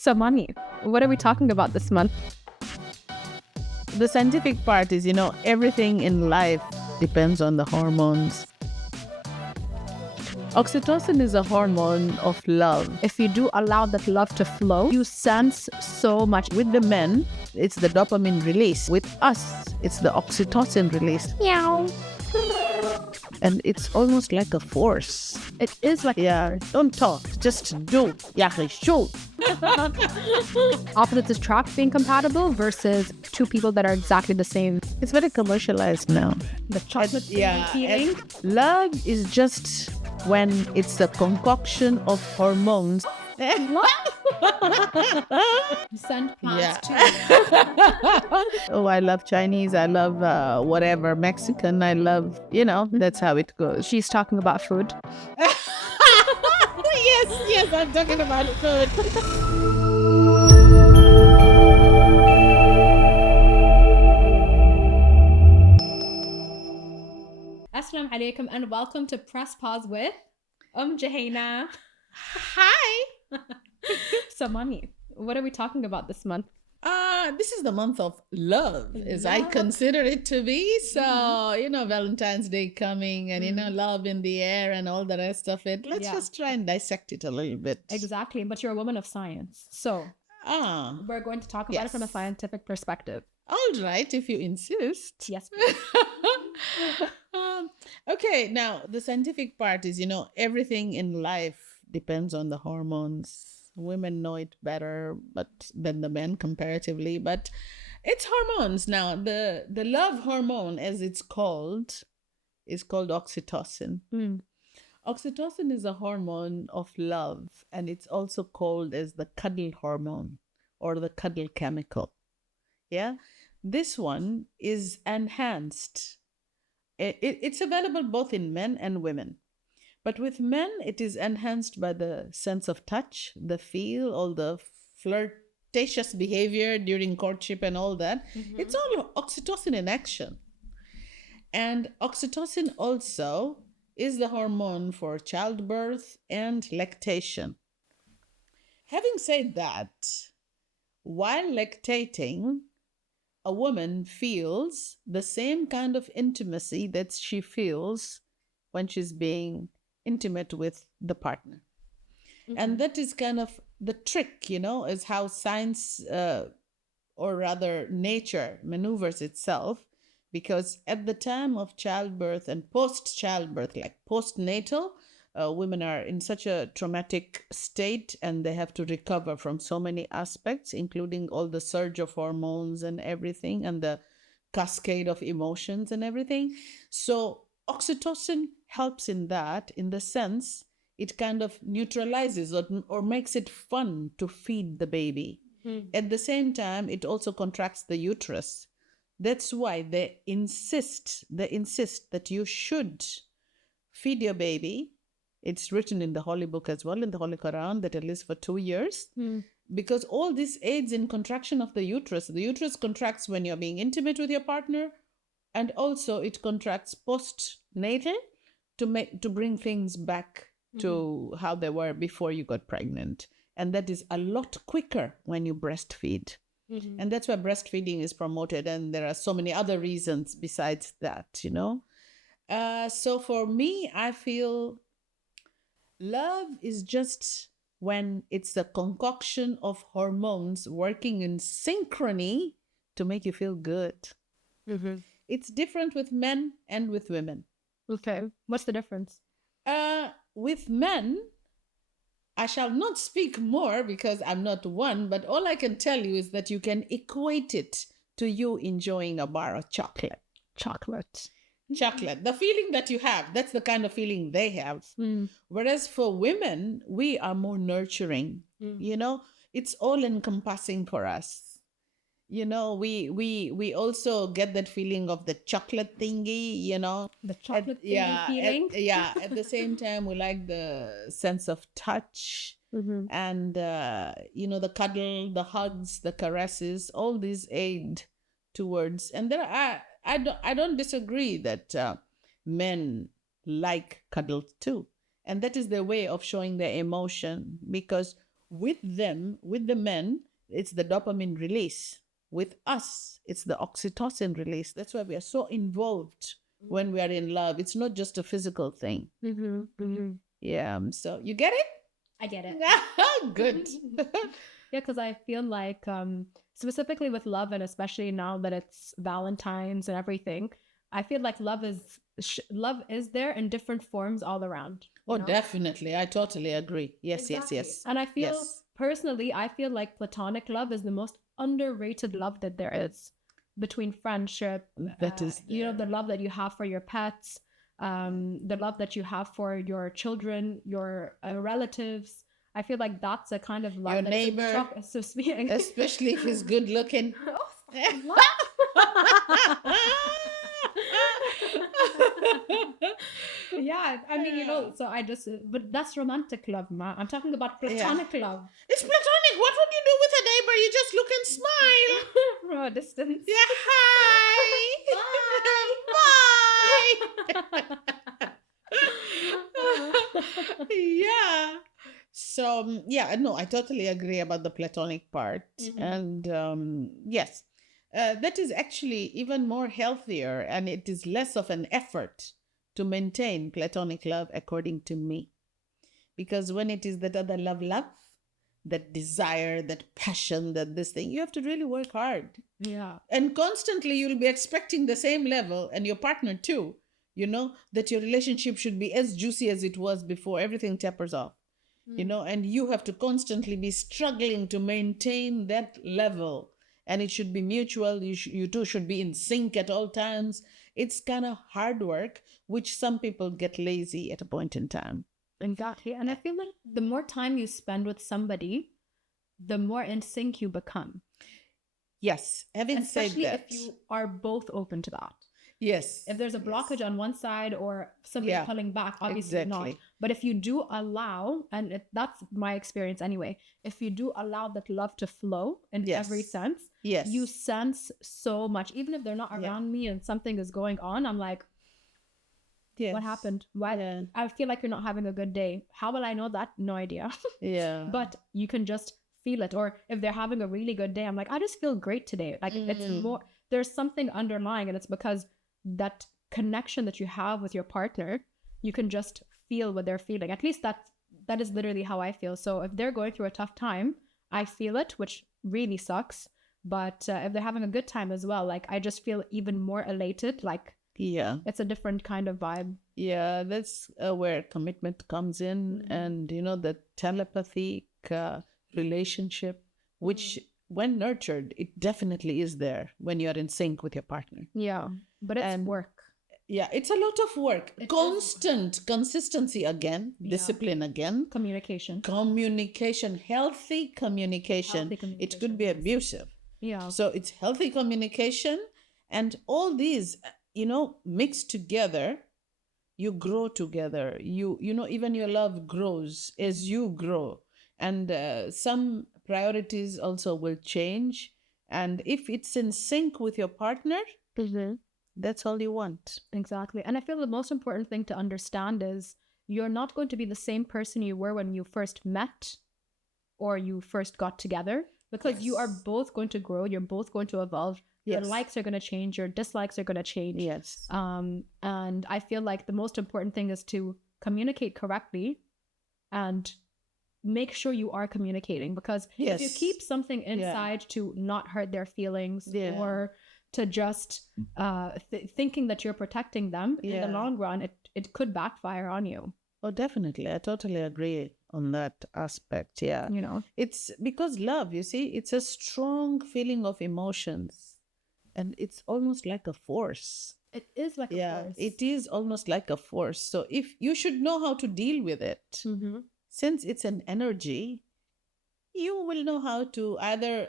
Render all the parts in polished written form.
So, Mani, what are we talking about this month? The scientific part is, everything in life depends on the hormones. Oxytocin is a hormone of love. If you do allow that love to flow, you sense so much. With the men, it's the dopamine release. With us, it's the oxytocin release. Meow. And it's almost like a force. It is like, Yeah, don't talk, just do. 𝐬𝐮𝐬𝐫𝐞. opposites attract being compatible versus two people that are exactly the same. It's very commercialized now. The chocolate feeling. and love is just when it's the concoction of hormones. You send plants too. Oh, I love Chinese. I love whatever, Mexican. I love, that's how it goes. She's talking about food. Yes, I'm talking about food. Assalamu alaikum and welcome to Press Pause with Jouhayna. Hi. So, Mani, what are we talking about this month? This is the month of love, as I consider it to be. So, Valentine's Day coming and, love in the air and all the rest of it. Let's just try and dissect it a little bit. Exactly, but you're a woman of science. So, we're going to talk about it from a scientific perspective. All right, if you insist. Yes. Okay, now the scientific part is, everything in life depends on the hormones. Women know it better than the men comparatively, but it's hormones. Now, the love hormone, as it's called, is called oxytocin. Oxytocin is a hormone of love, and it's also called as the cuddle hormone or the cuddle chemical. Yeah, this one is enhanced. It's available both in men and women. But with men, it is enhanced by the sense of touch, the feel, all the flirtatious behavior during courtship and all that. It's all oxytocin in action. And oxytocin also is the hormone for childbirth and lactation. Having said that, while lactating, a woman feels the same kind of intimacy that she feels when she's being intimate with the partner. And that is kind of the trick, is how science, or rather nature, maneuvers itself. Because at the time of childbirth and post-childbirth, like postnatal, women are in such a traumatic state and they have to recover from so many aspects, including all the surge of hormones and everything and the cascade of emotions and everything. So oxytocin helps in that, in the sense it kind of neutralizes or makes it fun to feed the baby. At the same time, it also contracts the uterus. That's why they insist that you should feed your baby. It's written in the Holy Book as well, in the Holy Quran, that at least for 2 years. Because all this aids in contraction of the uterus. The uterus contracts when you're being intimate with your partner, and also it contracts postnatal to bring things back to how they were before you got pregnant. And that is a lot quicker when you breastfeed. And that's why breastfeeding is promoted. And there are so many other reasons besides that, So for me, I feel love is just when it's a concoction of hormones working in synchrony to make you feel good. It's different with men and with women. Okay. What's the difference? With men, I shall not speak more because I'm not one, but all I can tell you is that you can equate it to you enjoying a bar of chocolate. Chocolate. The feeling that you have, that's the kind of feeling they have. Whereas for women, we are more nurturing. It's all encompassing for us. We also get that feeling of the chocolate thingy, The chocolate feeling. At the same time, we like the sense of touch and, the cuddle, the hugs, the caresses, all these aid towards. And there are, I don't disagree that men like cuddles too. And that is their way of showing their emotion, because with them, with the men, it's the dopamine release. With us, it's the oxytocin release. That's why we are so involved when we are in love. It's not just a physical thing. Yeah. So you get it? I get it. Good. Yeah, because I feel like specifically with love, and especially now that it's Valentine's and everything, I feel like love is there in different forms all around. Oh, definitely. I totally agree. Yes, Exactly. yes. And I feel personally, I feel like platonic love is the most underrated love that there is between friendship. That is, the love that you have for your pets, the love that you have for your children, your relatives. I feel like that's a kind of love. Your neighbor, especially if he's good looking. Yeah, I mean, so but that's romantic love, ma. I'm talking about platonic love. It's platonic. What would you do with a neighbor? You just look and smile. From a distance. Yeah, hi. Bye. Yeah. So, yeah, no, I totally agree about the platonic part. And yes, that is actually even more healthier, and it is less of an effort to maintain platonic love, according to me. Because when it is that other love, that desire, that passion, that this thing, you have to really work hard. Yeah. And constantly you'll be expecting the same level, and your partner too, that your relationship should be as juicy as it was before everything tapers off. And you have to constantly be struggling to maintain that level, and it should be mutual. You two should be in sync at all times. It's kind of hard work, which some people get lazy at a point in time. Exactly. And I feel like the more time you spend with somebody, the more in sync you become. Yes. Having said that, especially if you are both open to that. Yes. If there's a blockage on one side or somebody pulling back, obviously not. But if you do allow, and that's my experience anyway, if you do allow that love to flow in every sense, you sense so much. Even if they're not around me and something is going on, I'm like, what happened? Why? I feel like you're not having a good day. How will I know that? No idea. But you can just feel it. Or if they're having a really good day, I'm like, I just feel great today. Like it's more, there's something underlying, and it's because that connection that you have with your partner, you can just feel what they're feeling. At least that is literally how I feel. So if they're going through a tough time, I feel it, which really sucks. But if they're having a good time as well, like I just feel even more elated. Like it's a different kind of vibe. Yeah, that's where commitment comes in, and the telepathic relationship, which when nurtured, it definitely is there when you're in sync with your partner. Yeah, but it's work. Yeah, it's a lot of work. Consistency again, discipline again. Communication, healthy communication. It could be abusive. Yeah. So it's healthy communication, and all these, mixed together, you grow together. Even your love grows as you grow. And some priorities also will change. And if it's in sync with your partner, that's all you want. Exactly. And I feel the most important thing to understand is you're not going to be the same person you were when you first met or you first got together, because you are both going to grow. You're both going to evolve. Your likes are going to change. Your dislikes are going to change. Yes. And I feel like the most important thing is to communicate correctly and make sure you are communicating, because if you keep something inside to not hurt their feelings or to just thinking that you're protecting them, in the long run, it could backfire on you. Oh, definitely. I totally agree on that aspect. Yeah. It's because love, you see, it's a strong feeling of emotions, and it's almost like a force. It is like a force. It is almost like a force. So if you should know how to deal with it, since it's an energy, you will know how to either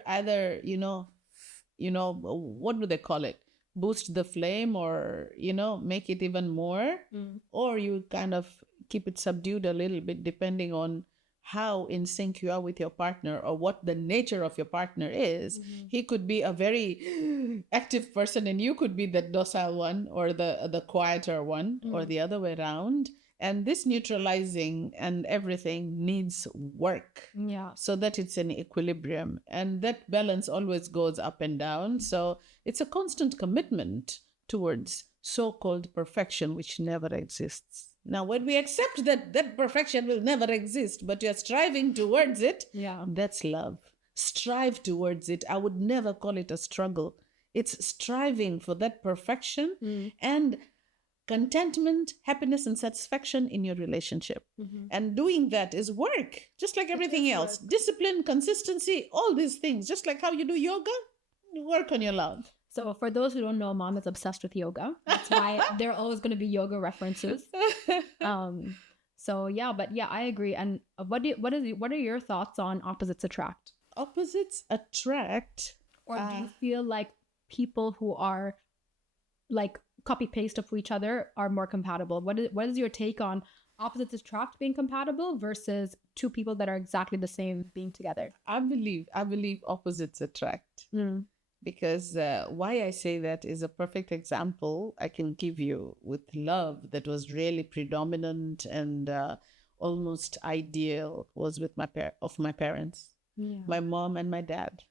what do they call it? Boost the flame, or, make it even more, or you kind of keep it subdued a little bit, depending on how in sync you are with your partner or what the nature of your partner is. He could be a very active person and you could be the docile one, or the quieter one, or the other way around. And this neutralizing and everything needs work. Yeah. So that it's in equilibrium. And that balance always goes up and down. So it's a constant commitment towards so-called perfection, which never exists. Now, when we accept that that perfection will never exist, but you're striving towards it, that's love. Strive towards it. I would never call it a struggle. It's striving for that perfection and contentment, happiness, and satisfaction in your relationship. And doing that is work, just like everything else. Work. Discipline, consistency, all these things. Just like how you do yoga, you work on your love. So for those who don't know, Mom is obsessed with yoga. That's why there are always going to be yoga references. So yeah, but yeah, I agree. And what are your thoughts on opposites attract? Opposites attract. Or do you feel like people who are like copy paste of each other are more compatible? What is your take on opposites attract being compatible versus two people that are exactly the same being together? I believe opposites attract. Because why I say that is a perfect example I can give you with love that was really predominant and almost ideal was with my parents, my mom and my dad.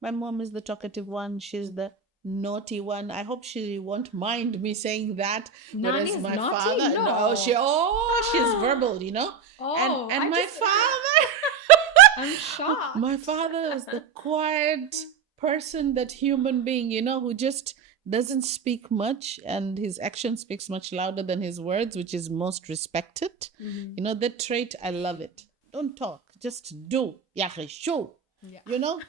My mom is the talkative one. She's the naughty one. I hope she won't mind me saying that. Whereas my father, she's verbal, you know. And my father, I'm shocked. My father is the quiet person, that human being, you know, who just doesn't speak much, and his action speaks much louder than his words, which is most respected. You know, that trait, I love it. Don't talk, just do. 𝐬𝐮𝐬𝐜𝐿. You know,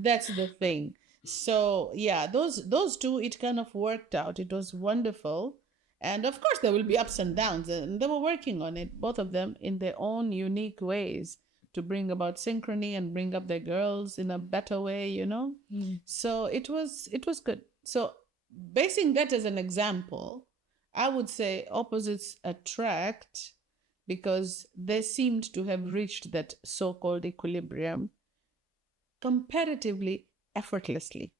that's the thing. So yeah, those two, it kind of worked out. It was wonderful. And of course there will be ups and downs, and they were working on it, both of them, in their own unique ways, to bring about synchrony and bring up their girls in a better way, you know. So it was good. So basing that as an example, I would say opposites attract because they seemed to have reached that so-called equilibrium comparatively effortlessly.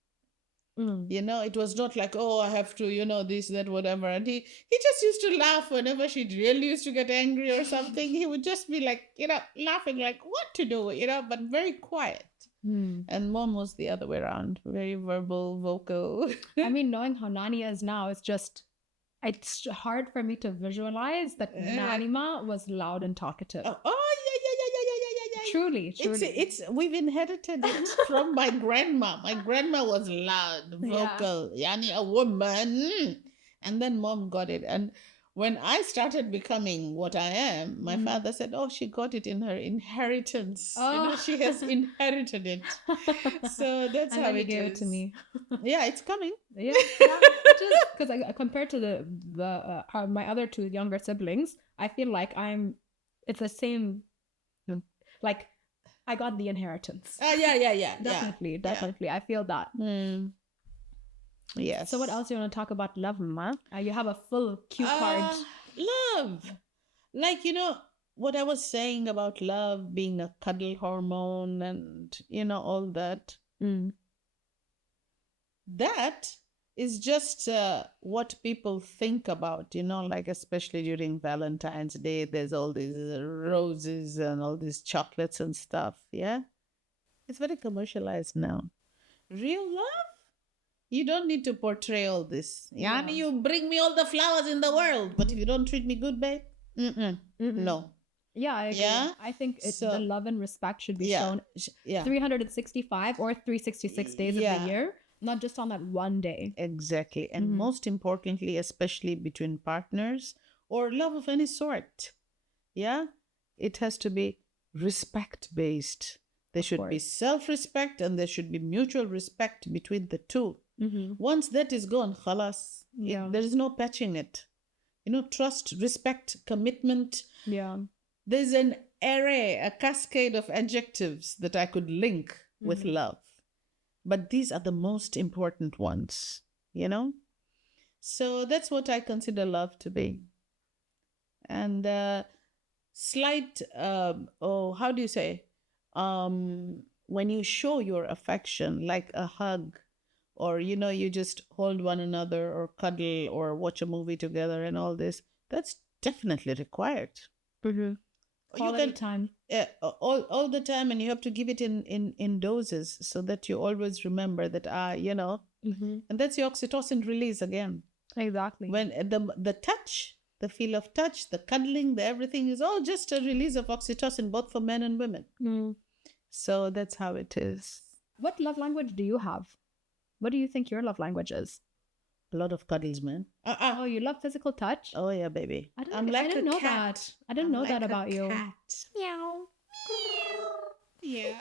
You know, it was not like, oh, I have to, you know, this, that, whatever. And he just used to laugh whenever she really used to get angry or something. He would just be like, you know, laughing like what to do, you know, but very quiet. And Mom was the other way around, very verbal, vocal. I mean, knowing how Nania is now, it's hard for me to visualize that Nanima was loud and talkative. Truly. We've inherited it from my grandma. My grandma was loud, vocal, yani a woman. And then Mom got it. And when I started becoming what I am, my father said, oh, she got it in her inheritance. You know, she has inherited it. So that's how it gave is. It to me. Yeah, it's coming. Yeah, because compared to the my other two younger siblings, I feel like it's the same. Like, I got the inheritance. Yeah. Definitely. I feel that. Yes. So what else do you want to talk about love, Ma? You have a full cue card. Love. Like, you know, what I was saying about love being a cuddle hormone and, you know, all that. That is just what people think about, you know, like especially during Valentine's Day, there's all these roses and all these chocolates and stuff. Yeah. It's very commercialized now. Real love? You don't need to portray all this. Yeah. You bring me all the flowers in the world, but if you don't treat me good, babe, no. Yeah, I agree. Yeah? I think the love and respect should be shown 365 or 366 days of the year. Not just on that one day. Exactly. And most importantly, especially between partners or love of any sort. Yeah. It has to be respect-based. There should be self-respect and there should be mutual respect between the two. Once that is gone, khalas, there is no patching it. You know, trust, respect, commitment. Yeah. There's an array, a cascade of adjectives that I could link with love. But these are the most important ones, you know? So that's what I consider love to be. And slight, how do you say? When you show your affection, like a hug, or, you know, you just hold one another or cuddle or watch a movie together and all this, that's definitely required. Quality time. All the time, and you have to give it in doses so that you always remember that, and that's your oxytocin release again. Exactly. When the touch, the feel of touch, the cuddling, the everything is all just a release of oxytocin, both for men and women. So that's how it is. What love language do you have? What do you think your love language is? A lot of cuddles, man. Oh, you love physical touch? Oh yeah, baby. I didn't know that. I didn't know that about you. Meow. Yeah.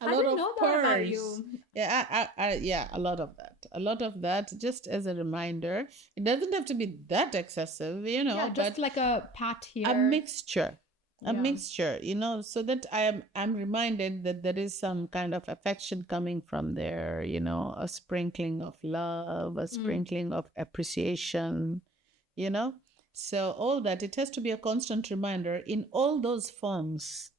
I didn't know that about you. Yeah, a lot of that. A lot of that, just as a reminder. It doesn't have to be that excessive, Yeah, just like a pat here. A mixture, so that I'm reminded that there is some kind of affection coming from there, a sprinkling of love, a sprinkling of appreciation, So all that, it has to be a constant reminder in all those forms.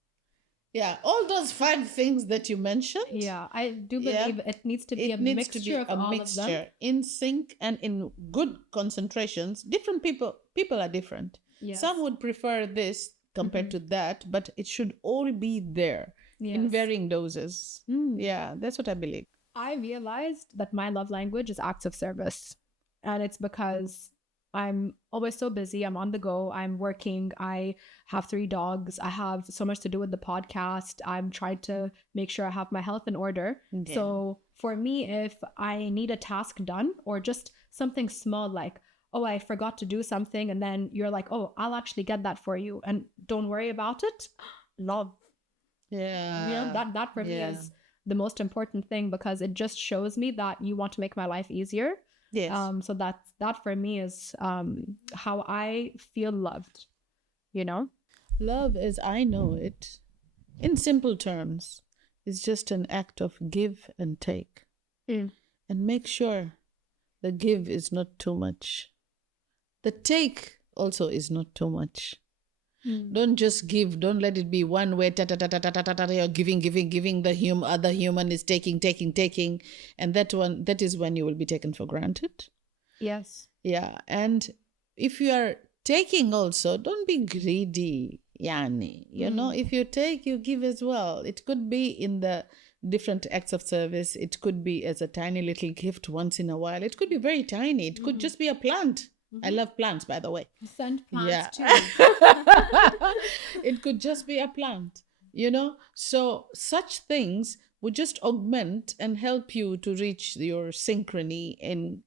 Yeah, all those 5 things that you mentioned. Yeah, I do believe it needs to be a mixture of all of them. In sync and in good concentrations. Different people are different. Yes. Some would prefer this compared to that, but it should all be there in varying doses. Yeah, that's what I believe. I realized that my love language is acts of service. And it's because I'm always so busy. I'm on the go. I'm working. I have 3 dogs. I have so much to do with the podcast. I'm trying to make sure I have my health in order. Yeah. So for me, if I need a task done or just something small like, oh, I forgot to do something, and then you're like, oh, I'll actually get that for you, and don't worry about it. Love. Yeah. That for me is the most important thing, because it just shows me that you want to make my life easier. Yes. So that for me is how I feel loved, Love, as I know it, in simple terms, is just an act of give and take. And make sure the give is not too much. The take also is not too much. Don't just give. Don't let it be one way. You're giving. The other human is taking. And that is when you will be taken for granted. Yes. Yeah. And if you are taking also, don't be greedy, Yani. If you take, you give as well. It could be in the different acts of service. It could be as a tiny little gift once in a while. It could be very tiny. It could just be a plant. I love plants, by the way. Send plants too. It could just be a plant, So such things would just augment and help you to reach your synchrony in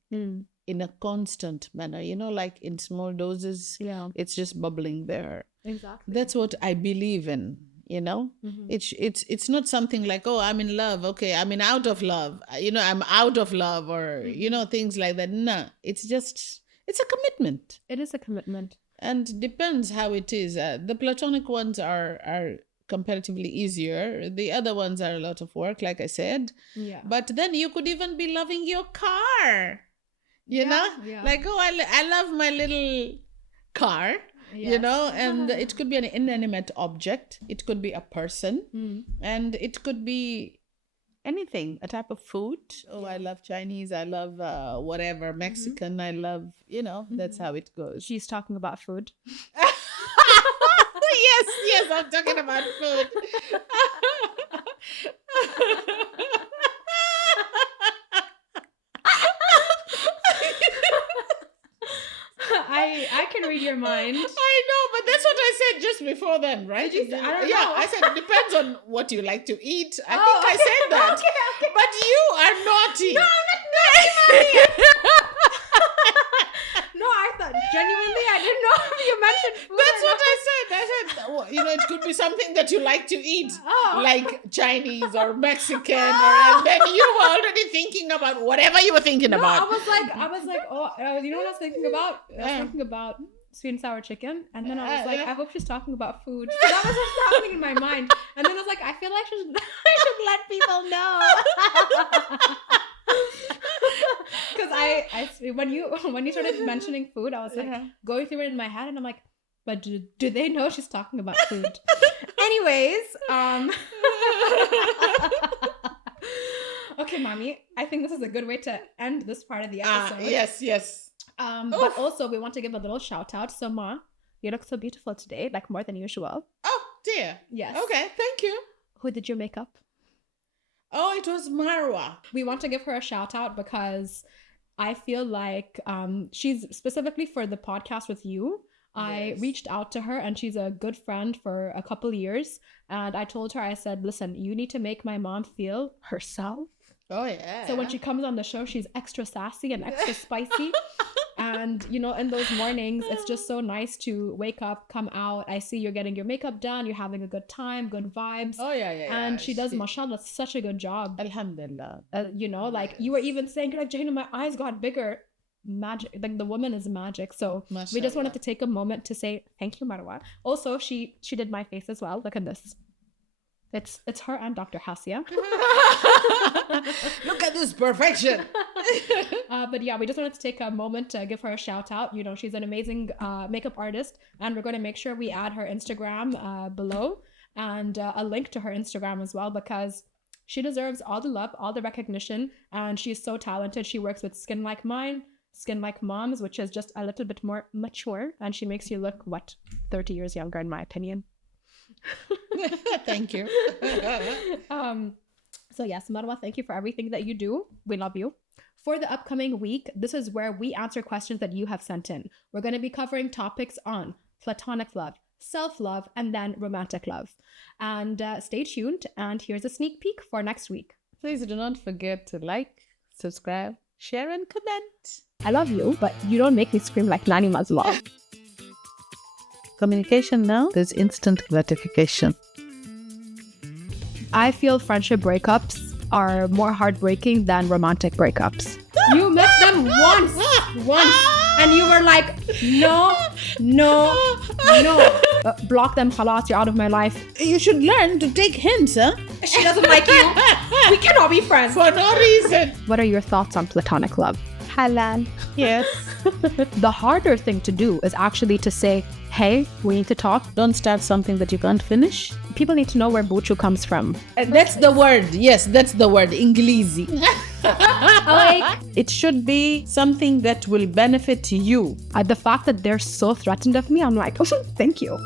a constant manner, like in small doses. Yeah. It's just bubbling there. Exactly. That's what I believe in. It's not something like, oh, I'm in love, okay, I'm out of love, I'm out of love, or things like that. No, it's a commitment. It is a commitment. And depends how it is. The platonic ones are comparatively easier. The other ones are a lot of work, like I said. Yeah. But then you could even be loving your car. Yeah. Like, oh, I love my little car. Yes. And it could be an inanimate object. It could be a person. And it could be anything, a type of food. Oh, I love Chinese. I love whatever, Mexican. I love, that's how it goes. She's talking about food. Yes, I'm talking about food. I can read your mind. I know, but that's what I said just before then, right? I don't know. I said it depends on what you like to eat. I think I said that. Okay. But you are naughty. No, I'm not naughty, No, I thought genuinely I didn't know if you mentioned food. That's what I said. I said, it could be something that you like to eat, like Chinese or Mexican, and then you were already thinking about whatever you were thinking about. I was like, oh, you know what I was thinking about? I was thinking about sweet and sour chicken, and then I was like, I hope she's talking about food. So that was just happening in my mind, and then I was like, I feel like I should let people know. Because I when you started mentioning food, I was like going through it in my head, and I'm like, but do they know she's talking about food? Anyways, okay, mommy, I think this is a good way to end this part of the episode. Yes. But also we want to give a little shout out. So Ma, you look so beautiful today, like more than usual. Oh dear. Yes. Okay, thank you. Who did your makeup? Oh, it was Marwa. We want to give her a shout out because I feel like she's specifically for the podcast with you. I reached out to her and she's a good friend for a couple years. And I told her, I said, listen, you need to make my mom feel herself. Oh, yeah. So when she comes on the show, she's extra sassy and extra spicy. And, you know, in those mornings, it's just so nice to wake up, come out. I see you're getting your makeup done. You're having a good time, good vibes. Oh, yeah. And she does, mashallah, such a good job. Alhamdulillah. You know, like you were even saying, like, Jouhayna, my eyes got bigger. Magic. Like the woman is magic. So mashallah. We just wanted to take a moment to say thank you, Marwa. Also, she did my face as well. Look at this. It's her and Dr. Hasia. Look at this perfection. But yeah, we just wanted to take a moment to give her a shout out. You know, she's an amazing makeup artist, and we're going to make sure we add her Instagram below and a link to her Instagram as well, because she deserves all the love, all the recognition, and she's so talented. She works with Skin Like Mine, Skin Like Moms, which is just a little bit more mature, and she makes you look 30 years younger in my opinion. Thank you. So yes, Marwa, thank you for everything that you do. We love you. For the upcoming week, this is where we answer questions that you have sent in. We're going to be covering topics on platonic love, self-love, and then romantic love. And stay tuned, and here's a sneak peek for next week. Please do not forget to like, subscribe, share, and comment. I love you, but you don't make me scream like Nani Mazla. Communication now, there's instant gratification. I feel friendship breakups are more heartbreaking than romantic breakups. You met them once, and you were like, no. Block them, khalas, you're out of my life. You should learn to take hints, huh? She doesn't like you. We cannot be friends. For no reason. What are your thoughts on platonic love? Halal. Yes. The harder thing to do is actually to say, hey, we need to talk. Don't start something that you can't finish. People need to know where buchu comes from. That's the word. Yes, that's the word. Inglesi. Like, it should be something that will benefit you. The fact that they're so threatened of me, I'm like, oh, thank you.